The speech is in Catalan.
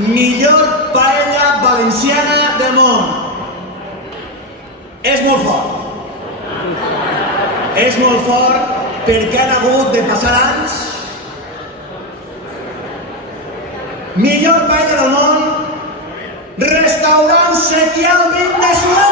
millor paella valenciana del món. És molt fort. És molt fort perquè han hagut de passar anys. Millor paella del món, restaurant Sequial de Sueca.